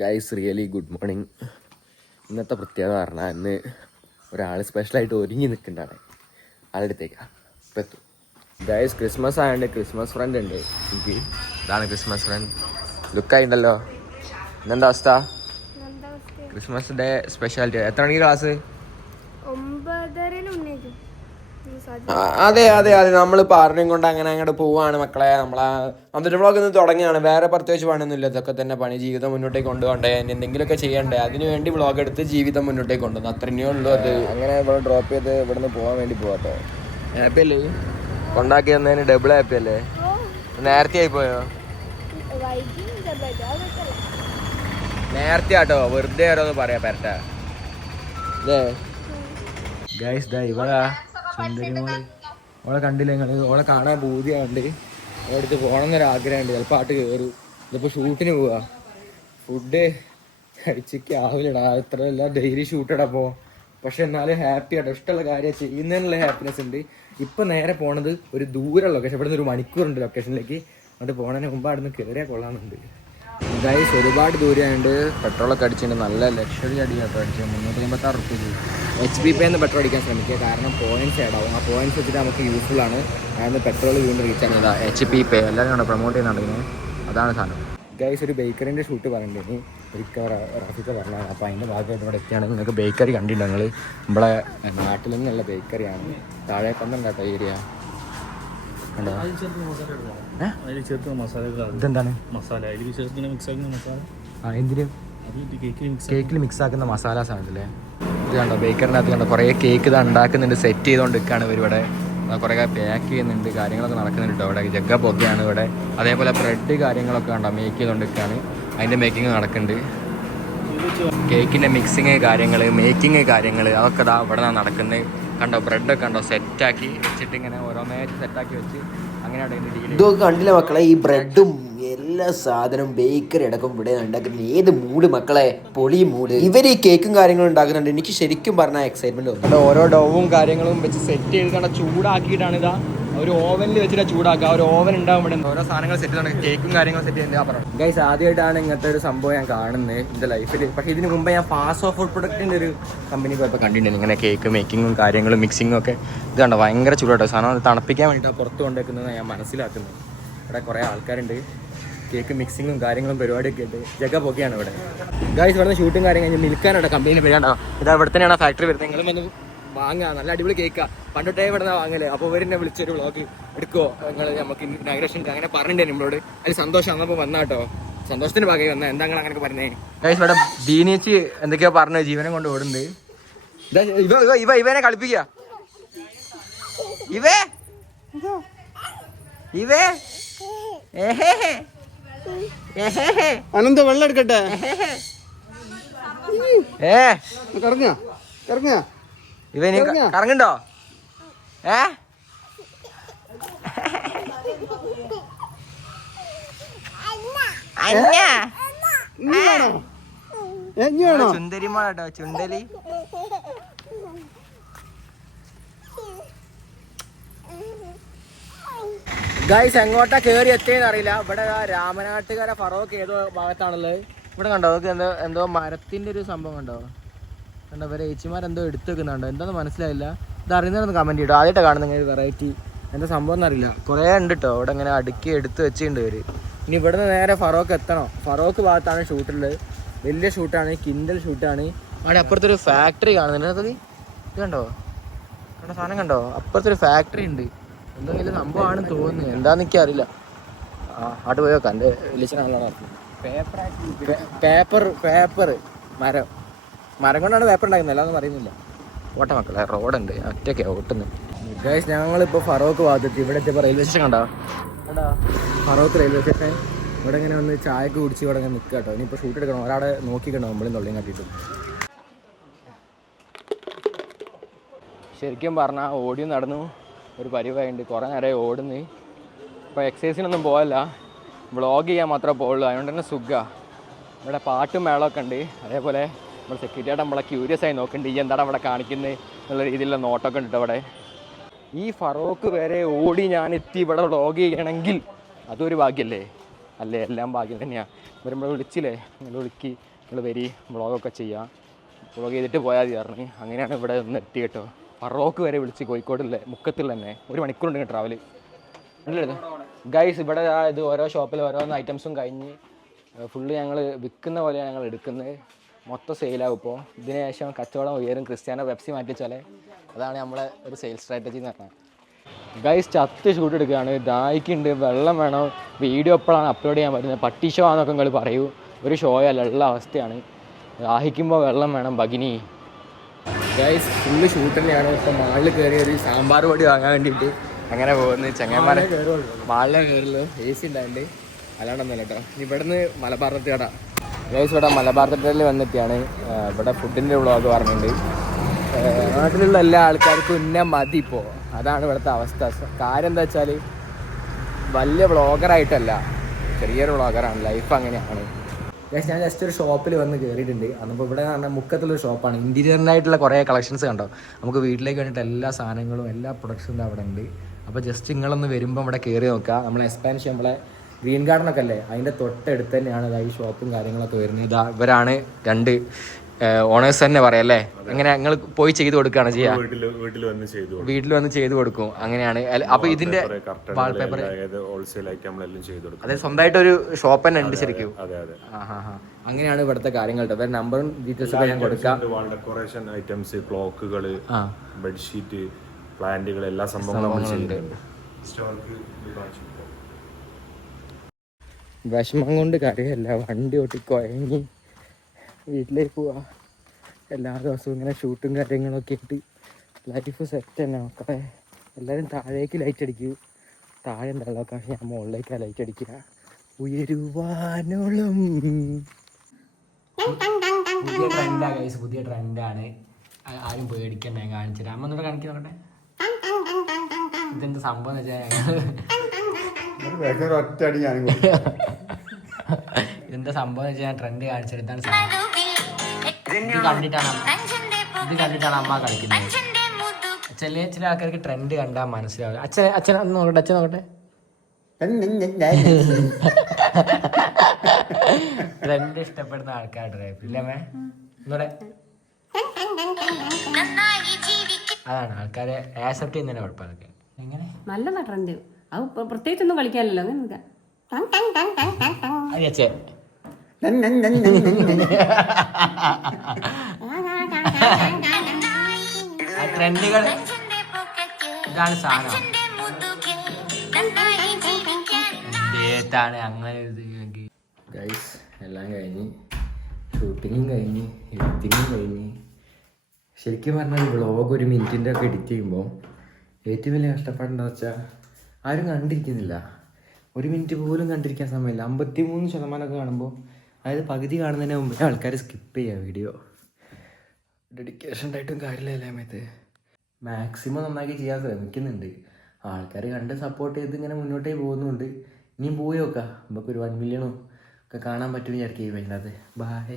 Guys really good morning ഇന്നത്തെ പ്രത്യേകത പറഞ്ഞാൽ ഇന്ന് ഒരാൾ സ്പെഷ്യലായിട്ട് ഒരുങ്ങി നിൽക്കുന്നുണ്ടാണ്. ആളെടുത്തേക്കാ ഇപ്പം എത്തും. ഗൈസ് ക്രിസ്മസ് ആയതുകൊണ്ട് ക്രിസ്മസ് ഫ്രണ്ട് ഉണ്ട്. എനിക്ക് ഇതാണ് ക്രിസ്മസ് ഫ്രണ്ട് ലുക്കായിണ്ടല്ലോ ഇന്നെന്താ അവസ്ഥ? ക്രിസ്മസ് ഡേ സ്പെഷ്യാലിറ്റി എത്ര മണിക്ക് ക്ലാസ് സാധ്യത. അതെ അതെ അതെ. നമ്മൾ പാറിനെയും കൊണ്ട് അങ്ങനെ അങ്ങോട്ട് പോവാണ് മക്കളെ. നമ്മളെ അന്നത്തെ വ്ളോഗ് ഒന്ന് തുടങ്ങിയാണ്. വേറെ പ്രത്യേകിച്ച് പണിയൊന്നുമില്ല ഇതൊക്കെ തന്നെ പണി. ജീവിതം മുന്നോട്ടേക്ക് കൊണ്ടുപോകണ്ടേ? അതിന് എന്തെങ്കിലുമൊക്കെ ചെയ്യണ്ടേ? അതിനു വേണ്ടി വ്ളോഗ് എടുത്ത് ജീവിതം മുന്നോട്ടേക്ക് കൊണ്ടുവന്നു. അത്രയേ ഉള്ളൂ അത്. അങ്ങനെ ഇവിടെ ഡ്രോപ്പ് ചെയ്ത് ഇവിടെ നിന്ന് പോകാൻ വേണ്ടി പോവാട്ടോ. ഹാപ്പി അല്ലേ കൊണ്ടാക്കി തന്നതിന് ഡബിൾ ഹാപ്പി അല്ലേ നേരത്തെ ആയി പോയോ. നേരത്തെ ആട്ടോ വെറുതെ ഓരോന്ന് പറയാ പെരട്ട. ഗൈസ് ദാ ഇവളാ. ഓളെ കണ്ടില്ല നിങ്ങൾ? ഓളെ കാണാൻ പൂതിയാണ്ട് അവിടുത്തെ പോകണം എന്നൊരു ആഗ്രഹമുണ്ട്. ചിലപ്പോൾ ആട്ട് കയറും ഇതിപ്പോൾ ഷൂട്ടിന് പോവാ. ഫുഡ് കഴിച്ചൊക്കെ ആവില്ലടാ ഇത്ര എല്ലാം ഡെയിലി ഷൂട്ടടാ പോ പക്ഷെ എന്നാലും ഹാപ്പി ആട്ടോ ഇഷ്ടമുള്ള കാര്യം ചെയ്യുന്നതിനുള്ള ഹാപ്പിനെസ് ഉണ്ട്. ഇപ്പൊ നേരെ പോണത് ഒരു ദൂരെ ലൊക്കേഷൻ ഇവിടെ നിന്ന് ഒരു മണിക്കൂറുണ്ട് ലൊക്കേഷനിലേക്ക് എന്നിട്ട് പോണതിന് മുമ്പ് അവിടെ നിന്ന് കയറിയാൽ കൊള്ളാമെന്നുണ്ട്. ഗൈസ് ഒരുപാട് ദൂരമായതുകൊണ്ട് പെട്രോളൊക്കെ അടിച്ചിട്ടുണ്ട്. നല്ല ലക്ഷറി അടി കേട്ടോ അടിച്ചത് മുന്നൂറ്റി അമ്പത്താറ് റുപ്യ എച്ച് പി പേന്ന് പെട്രോൾ അടിക്കാൻ ശ്രമിക്കുക. കാരണം പോയിന്റ്സ് ഏടാവും ആ പോയിന്റ്സ് വെച്ചിട്ട് നമുക്ക് യൂസ്ഫുൾ ആണ്. അതായത് പെട്രോൾ വീണ്ടും റീച്ച് ഇതാ എച്ച് പി പേ എല്ലാവരും പ്രൊമോട്ട് ചെയ്യുന്നുണ്ടെങ്കിൽ അതാണ് സാധനം. ഗൈസ് ഒരു ബേക്കറിന്റെ ഷൂട്ട് പറഞ്ഞിട്ട് ഒരിക്കൽ റാഫിക്ക പറഞ്ഞാണ് അപ്പോൾ അതിന്റെ ഭാഗമായിട്ട് ഇവിടെ എത്തിയാണ്. നിങ്ങൾക്ക് ബേക്കറി കണ്ടിട്ടുണ്ട് നിങ്ങൾ നമ്മളെ നാട്ടിൽ നിന്നുള്ള ബേക്കറിയാണ് താഴെ പന്തം കേട്ടോ ഏരിയ ഇതെന്താണ്? എന്തിനും? കേക്കിൽ മിക്സ് ആക്കുന്ന മസാല സാധനത്തില്ലേ ഇത് കണ്ടോ ബേക്കറിനകത്ത് കണ്ടോ കുറേ കേക്ക് ഇത് ഉണ്ടാക്കുന്നുണ്ട് സെറ്റ് ചെയ്തുകൊണ്ട് നിൽക്കുകയാണ് ഇവരിവിടെ കുറേ പാക്ക് ചെയ്യുന്നുണ്ട് കാര്യങ്ങളൊക്കെ നടക്കുന്നുണ്ട് കേട്ടോ ഇവിടെ. ജഗ്ഗ പൊക്കയാണ് ഇവിടെ. അതേപോലെ ബ്രെഡ് കാര്യങ്ങളൊക്കെ കണ്ടോ മേക്ക് ചെയ്തുകൊണ്ട് നിൽക്കുകയാണ് അതിന്റെ മേക്കിംഗ് നടക്കുന്നുണ്ട്. കേക്കിന്റെ മിക്സിങ് കാര്യങ്ങൾ മേക്കിങ് കാര്യങ്ങൾ അതൊക്കെ ഇതാ ഇവിടെ നിന്നാണ് നടക്കുന്നത് കണ്ടോ ബ്രെഡൊക്കെ കണ്ടോ സെറ്റാക്കി വെച്ചിട്ട് ഇങ്ങനെ ഓരോന്നേറ്റ് സെറ്റാക്കി വെച്ച് ഡീൽ ഇതൊക്കെ കണ്ടില്ല മക്കളെ ഈ ബ്രെഡും എല്ലാ സാധനവും ബേക്കറി അടക്കം ഇവിടെ ഉണ്ടാക്കുന്ന. ഏത് മൂഡ് മക്കളെ? പൊളി മൂഡ് ഇവർ ഈ കേക്കും കാര്യങ്ങളും ഉണ്ടാക്കുന്നുണ്ട്. എനിക്ക് ശരിക്കും പറഞ്ഞാൽ എക്സൈറ്റ്മെന്റ് തോന്നുന്നു ഓരോ ഡോവും കാര്യങ്ങളും വെച്ച് സെറ്റ് ചെയ്ത് കണ്ട ചൂടാക്കിയിട്ടാണ് ഇതാ ഒരു ഓവനിൽ വെച്ചിട്ട് ചൂടാക്കുക ഒരു ഓവൻ ഉണ്ടാവും ഇവിടെ ഓരോ സാധനങ്ങൾ സെറ്റ് ചെയ്യുന്നുണ്ട് കേക്കും കാര്യങ്ങളും സെറ്റ് ചെയ്യുന്നത് പറഞ്ഞു ഗൈസ് ആദ്യമായിട്ടാണ് ഇങ്ങനത്തെ ഒരു സംഭവം ഞാൻ കാണുന്നത് എന്റെ ലൈഫിൽ പക്ഷേ ഇതിന് മുമ്പ് ഞാൻ പാസ് ഓഫ് ഫുഡ് പ്രൊഡക്റ്റിന്റെ ഒരു കമ്പനി പോയപ്പോൾ കണ്ടിട്ടുണ്ട് ഇങ്ങനെ കേക്ക് മേക്കിങ്ങും കാര്യങ്ങളും മിക്സിങ്ങും ഒക്കെ ഇത് കണ്ടോ? ഭയങ്കര ചൂടാട്ടോ. സാധനം അത് തണുപ്പിക്കാൻ വേണ്ടിയിട്ടാണ് പുറത്ത് കൊണ്ടുവെക്കുന്നത് ഞാൻ മനസ്സിലാക്കുന്നത്. ഇവിടെ കുറേ ആൾക്കാരുണ്ട്. കേക്ക് മിക്സിങ്ങും കാര്യങ്ങളും പരിപാടിയൊക്കെ ഉണ്ട് ജഗ പൊക്കെയാണ് ഇവിടെ. ഗൈസ് ഇവിടെ ഷൂട്ടും കാര്യം കഴിഞ്ഞ് നിൽക്കാനാണ് കമ്പനി വരാണ്ടോ ഇതാ ഇവിടെ തന്നെയാണ് ഫാക്ടറി വരുന്നത്. നിങ്ങളും വന്ന് വാങ്ങുക നല്ല അടിപൊളി കേക്കാ. പണ്ടൊട്ടേ ഇവിടെ നിന്ന് വാങ്ങൽ അപ്പോൾ ഇവരെന്നെ വിളിച്ചൊരു വ്ളോഗ് എടുക്കുമോ നിങ്ങൾ നമുക്ക് ഇനാഗ്രേഷൻ അങ്ങനെ പറഞ്ഞിട്ടേ നമ്മളോട് അതിൽ സന്തോഷം. അന്നപ്പോൾ വന്നാട്ടോ സന്തോഷത്തിന് ഭാഗമായി വന്ന. എന്താ നിങ്ങൾ അങ്ങനെ പറഞ്ഞേ? ഇവിടെ ദീനിച്ച് എന്തൊക്കെയാ പറഞ്ഞു ജീവനെ കൊണ്ട് ഓടുന്നുണ്ട്. ഇതാ ഇവ ഇവ ഇവ ഇവനെ കളിപ്പിക്ക. ഇവേ! ഇവേ! അനന്ത വെള്ളം എടുക്കട്ടെ? ഏ! കറങ്ങ കറങ്ങ. ഇവന് കറങ്ങണ്ടോ ഏ? ചുന്തരി മോളാട്ടോ ചുണ്ടലി ഗൈസ് എങ്ങോട്ടാ കേറി എത്തിയെന്ന് അറിയില്ല. ഇവിടെ രാമനാട്ടുകാര രാമനാട്ടുകര ഫറോക്ക് ഏതോ ഭാഗത്താണുള്ളത്. ഇവിടെ കണ്ടോ? എന്തോ എന്തോ മരത്തിന്റെ ഒരു സംഭവം കണ്ടോ? കണ്ടോ വരെ ഏച്ചിമാർ എന്തോ എടുത്തു വെക്കുന്നുണ്ടോ എന്താന്ന് മനസ്സിലായില്ല. ഇത് അറിയുന്നതെന്ന് കമന്റ് ചെയ്തോ ആദ്യമായിട്ട് കാണുന്ന വെറൈറ്റി എന്താ സംഭവം എന്നറിയില്ല. കുറേ ഉണ്ട് കേട്ടോ അവിടെ ഇങ്ങനെ അടുക്കി എടുത്ത് വെച്ചിട്ടുണ്ട് ഇവർ. ഇനി ഇവിടുന്ന് നേരെ ഫറോക്ക് എത്തണം. ഫറോക്ക് ഭാഗത്താണ് ഷൂട്ടുള്ളത് വലിയ ഷൂട്ടാണ് കിൻഡൽ ഷൂട്ടാണ് അവിടെ അപ്പുറത്തൊരു ഫാക്ടറി കാണുന്നുണ്ട്. അത് ഇത്? കണ്ടോ? കണ്ടോ സാധനം കണ്ടോ? അപ്പുറത്തൊരു ഫാക്ടറി ഉണ്ട്. എന്തെങ്കിലും സംഭവമാണ് തോന്നുന്നു. എന്താന്ന് എനിക്ക് അറിയില്ല. അവിടെ പോയി വെക്കാം എന്റെ വലിയച്ഛനാണല്ലോ പേപ്പർ പേപ്പർ മരം. മരം കൊണ്ടാണ് പേപ്പർ ഉണ്ടാക്കുന്നത് അല്ലാന്ന് പറയുന്നില്ല ഓട്ടെ മക്കളെ റോഡുണ്ട്. ഒറ്റയ്ക്ക് ഓട്ടുന്നത് ഗൈസ് ഞങ്ങളിപ്പോൾ ഫറോക്ക് ഭാഗത്തെത്തി. ഇവിടെ എത്തിയപ്പോൾ റെയിൽവേ സ്റ്റേഷൻ കണ്ടോ? കണ്ടോ ഫറോക്ക് റെയിൽവേ സ്റ്റേഷൻ ഇവിടെ ഇങ്ങനെ വന്ന് ചായക്ക് കുടിച്ച് ഇവിടെ ഇങ്ങനെ നിൽക്കുക കേട്ടോ ഇനിയിപ്പോൾ ഷൂട്ട് എടുക്കണം. ഒരാളെ നോക്കിക്കണ്ടോ നമ്മളും തൊള്ളിയും കട്ടിയിട്ട്. ശരിക്കും പറഞ്ഞാൽ ഓടി നടന്നു. ഒരു പരിവായുണ്ട്. കുറേ നേരമായി ഓടുന്നു. ഇപ്പോൾ എക്സസൈസിനൊന്നും പോകല്ല വ്ളോഗ് ചെയ്യാൻ മാത്രമേ പോകുള്ളൂ അതുകൊണ്ട് തന്നെ സുഖമാണ് ഇവിടെ പാട്ടും മേളമൊക്കെ ഉണ്ട്. അതേപോലെ നമ്മൾ സെക്യൂരിറ്റി നമ്മളെ ക്യൂരിയസ് ആയി നോക്കുന്നുണ്ട് ഈ എന്താണ് അവിടെ കാണിക്കുന്നത് എന്നുള്ള രീതിയിലുള്ള നോട്ടൊക്കെ ഉണ്ട് അവിടെ. ഈ ഫറോക്ക് വരെ ഓടി ഞാൻ എത്തി ഇവിടെ വ്ളോഗ് ചെയ്യണമെങ്കിൽ അതൊരു ഭാഗ്യമല്ലേ അല്ലേ? എല്ലാം ഭാഗ്യം തന്നെയാണ് വരുമ്പോൾ വിളിച്ചില്ലേ? നിങ്ങൾ വിളിക്ക്. നിങ്ങൾ വരി. വ്ളോഗൊക്കെ ചെയ്യാം. വ്ളോഗ് ചെയ്തിട്ട് പോയാൽ മതി പറഞ്ഞു. അങ്ങനെയാണ് ഇവിടെ ഒന്ന് എത്തി കേട്ടോ ഫറോക്ക് വരെ വിളിച്ച് കോഴിക്കോടില്ലേ മുക്കത്തിൽ തന്നെ. ഒരു മണിക്കൂറുണ്ട് ട്രാവൽ ഗൈസ് ഇവിടെ ഇത് ഓരോ ഷോപ്പിൽ ഓരോന്ന് ഐറ്റംസും കഴിഞ്ഞ്. ഫുള്ള് ഞങ്ങൾ വിൽക്കുന്ന പോലെയാണ് ഞങ്ങൾ എടുക്കുന്നത് മൊത്തം സെയിലാവും ഇപ്പോൾ ഇതിന് ശേഷം കച്ചവടം ഉയരും. ക്രിസ്ത്യാനോ പെപ്സി മാറ്റിച്ചാലേ അതാണ് നമ്മളെ ഒരു സെയിൽസ് സ്ട്രാറ്റജി എന്ന് പറഞ്ഞാൽ ഗൈസ് ചത്ത് ഷൂട്ട് എടുക്കുകയാണ്. ദാഹിക്കുണ്ട് വെള്ളം വേണം. വീഡിയോ എപ്പോഴാണ് അപ്ലോഡ് ചെയ്യാൻ പറ്റുന്നത്. പട്ടി ഷോ ആണെന്നൊക്കെ നിങ്ങൾ പറയൂ. ഒരു ഷോ അല്ല ഉള്ള അവസ്ഥയാണ്. ദാഹിക്കുമ്പോൾ വെള്ളം വേണം ഭഗിനി. ഗൈസ് ഫുള്ള് ഷൂട്ട് തന്നെയാണ്. ഇപ്പം മാളിൽ കയറി ഒരു സാമ്പാർ പൊടി വാങ്ങാൻ വേണ്ടിയിട്ട് അങ്ങനെ പോകുന്നത്. ചങ്ങന്മാരെ മാളിലെ കയറുള്ളൂ. എ സി ഉണ്ടായിട്ട് അല്ലാണ്ടൊന്നുമില്ല കേട്ടോ. ഇവിടുന്ന് മലബാർ തട്ടുകട ഗൈസ് ഇവിടെ മലബാർ തട്ടുകടയിൽ വന്നെത്തിയാണ് ഇവിടെ ഫുഡിന്റെ വ്ളോഗ് പറഞ്ഞിട്ടുണ്ട് നാട്ടിലുള്ള എല്ലാ ആൾക്കാർക്കും ഇന്ന മതി ഇപ്പോൾ അതാണ് ഇവിടുത്തെ അവസ്ഥ. കാര്യം എന്താ വെച്ചാൽ വലിയ വ്ളോഗറായിട്ടല്ല ചെറിയൊരു വ്ളോഗറാണ് ലൈഫ് അങ്ങനെയാണ്. ഗൈസ് ഞാൻ ജസ്റ്റ് ഒരു ഷോപ്പിൽ വന്ന് കയറിയിട്ടുണ്ട് അതിപ്പോൾ ഇവിടെ പറഞ്ഞാൽ മുക്കത്തുള്ളൊരു ഷോപ്പാണ് ഇന്റീരിയറിനായിട്ടുള്ള കുറേ കളക്ഷൻസ് കണ്ടോ? നമുക്ക് വീട്ടിലേക്ക് വേണ്ടിയിട്ട് എല്ലാ സാധനങ്ങളും എല്ലാ പ്രൊഡക്ട്സും അവിടെ ഉണ്ട് അപ്പോൾ ജസ്റ്റ് നിങ്ങളൊന്ന് വരുമ്പോൾ ഇവിടെ കയറി നോക്കുക നമ്മൾ എക്സ്പാൻഷൻ നമ്മളെ ഗ്രീൻ ഗാർഡൻ ഒക്കെ അല്ലേ അതിന്റെ തൊട്ടടുത്ത് തന്നെയാണ് ഈ ഷോപ്പും കാര്യങ്ങളൊക്കെ വരുന്നത്. ഇതാ ഇവരാണ് രണ്ട് ഓണേഴ്സ് തന്നെ പറയാം അല്ലേ? അങ്ങനെ നിങ്ങൾ പോയി ചെയ്ത് കൊടുക്കുകയാണ് ചെയ്യാം? വീട്ടിൽ വന്ന് ചെയ്തു കൊടുക്കും. വീട്ടിൽ വന്ന് ചെയ്ത് കൊടുക്കും. അങ്ങനെയാണ്. അപ്പൊ ഇതിന്റെ വാൾപേപ്പർ ഹോൾസെയിൽ ആയിട്ട് ഒരു ഷോപ്പ് തന്നെ ഉണ്ട് ശരിക്കും. അതെ അതെ അങ്ങനെയാണ് ഇവിടുത്തെ കാര്യങ്ങൾ കേട്ടോ. നമ്പറും ഡീറ്റെയിൽസ് ഒക്കെ ഞാൻ കൊടുക്കാം. വാൾ ഡെക്കറേഷൻ ഐറ്റംസ് ക്ലോക്കുകൾ ബെഡ്ഷീറ്റ് പ്ലാന്റുകൾ എല്ലാ സംഭവങ്ങളും സ്റ്റോർക്ക് വിഷമം കൊണ്ട് കറിയല്ല വണ്ടി ഓട്ടി കുഴങ്ങി വീട്ടിലേക്ക് പോവാ. എല്ലാ ദിവസവും ഇങ്ങനെ ഷൂട്ടും കാര്യങ്ങളൊക്കെ ആയിട്ട് ലൈഫ് സെറ്റ് തന്നെ മക്കളെ. എല്ലാവരും താഴേക്ക് ലൈറ്റ് അടിക്കൂ. താഴെ ഉണ്ടല്ലോ പക്ഷെ ഞാൻ മുകളിലേക്കാണ് ലൈറ്റ് അടിക്കുക. ഉയരുവാനോളം. പുതിയ ട്രെൻഡാണ് ഗൈസ് പുതിയ ട്രെൻഡാണ് ആരും പേടിക്കണ്ട ഞാൻ കാണിച്ചു അമ്മ എന്നോട് കാണിക്കാൻ നോക്കട്ടെ? ഇതെന്ത് സംഭവം എന്ന് വെച്ചാൽ ഞാനും സംഭവം വെച്ചാൽ ഞാൻ ട്രെൻഡ് കാണിച്ചെടുത്താണ് ഇത് കണ്ടിട്ടാണ് അമ്മ- ഇത് കണ്ടിട്ടാണ് അമ്മ കളിക്കുന്നത്. ചില ചില ആൾക്കാർക്ക് ട്രെൻഡ് കണ്ടാൽ മനസ്സിലാവില്ല. അച്ഛൻ അച്ഛൻ ഒന്ന് നോക്കട്ടെ അച്ഛൻ നോക്കട്ടെ. ട്രെൻഡ് ഇഷ്ടപ്പെടുന്ന ആൾക്കാരുടെ ഇല്ലേ അമ്മേ? ഒന്നൂടെ അതാണ് ആൾക്കാരെ ആക്സെപ്റ്റ് ചെയ്യുന്നതിന് കുഴപ്പമൊക്കെ എങ്ങനെ? നല്ലതാ ട്രെൻഡ് അത് പ്ര- പ്രത്യേകിച്ചൊന്നും കളിക്കാനല്ലോ അങ്ങനെ ട്രെൻഡുകൾ ഇതാണ് സാധനം. ഏത്താണ് അങ്ങനെ ഗൈസ് എല്ലാം കഴിഞ്ഞ് ഷൂട്ടിങ്ങും കഴിഞ്ഞ് എഡിറ്റിങ്ങും കഴിഞ്ഞ്. ശരിക്കും പറഞ്ഞാൽ ബ്ലോഗ് ഒരു മിനിറ്റിന്റെ ഒക്കെ എഡിറ്റ് ചെയ്യുമ്പോൾ ഏറ്റവും വലിയ കഷ്ടപ്പാടെന്താ വെച്ചാൽ ആരും കണ്ടിരിക്കുന്നില്ല. ഒരു മിനിറ്റ് പോലും കണ്ടിരിക്കാൻ സമയമില്ല. അമ്പത്തി മൂന്ന് ശതമാനമൊക്കെ കാണുമ്പോൾ അതായത് പകുതി കാണുന്നതിന് മുമ്പേ ആൾക്കാർ സ്കിപ്പ് ചെയ്യുക വീഡിയോ ഡെഡിക്കേഷൻ ആയിട്ടും കാര്യമില്ല സമയത്ത്. മാക്സിമം നന്നാക്കി ചെയ്യാൻ ശ്രമിക്കുന്നുണ്ട്. ആൾക്കാർ കണ്ട് സപ്പോർട്ട് ചെയ്ത് ഇങ്ങനെ മുന്നോട്ടേ പോകുന്നുണ്ട്. ഇനിയും പോയി നോക്കാം. നമുക്ക് ഒരു വൺ മില്യണോ ഒക്കെ കാണാൻ പറ്റുമെന്ന് വിചാരിക്കും അതിനകത്ത് ബായ്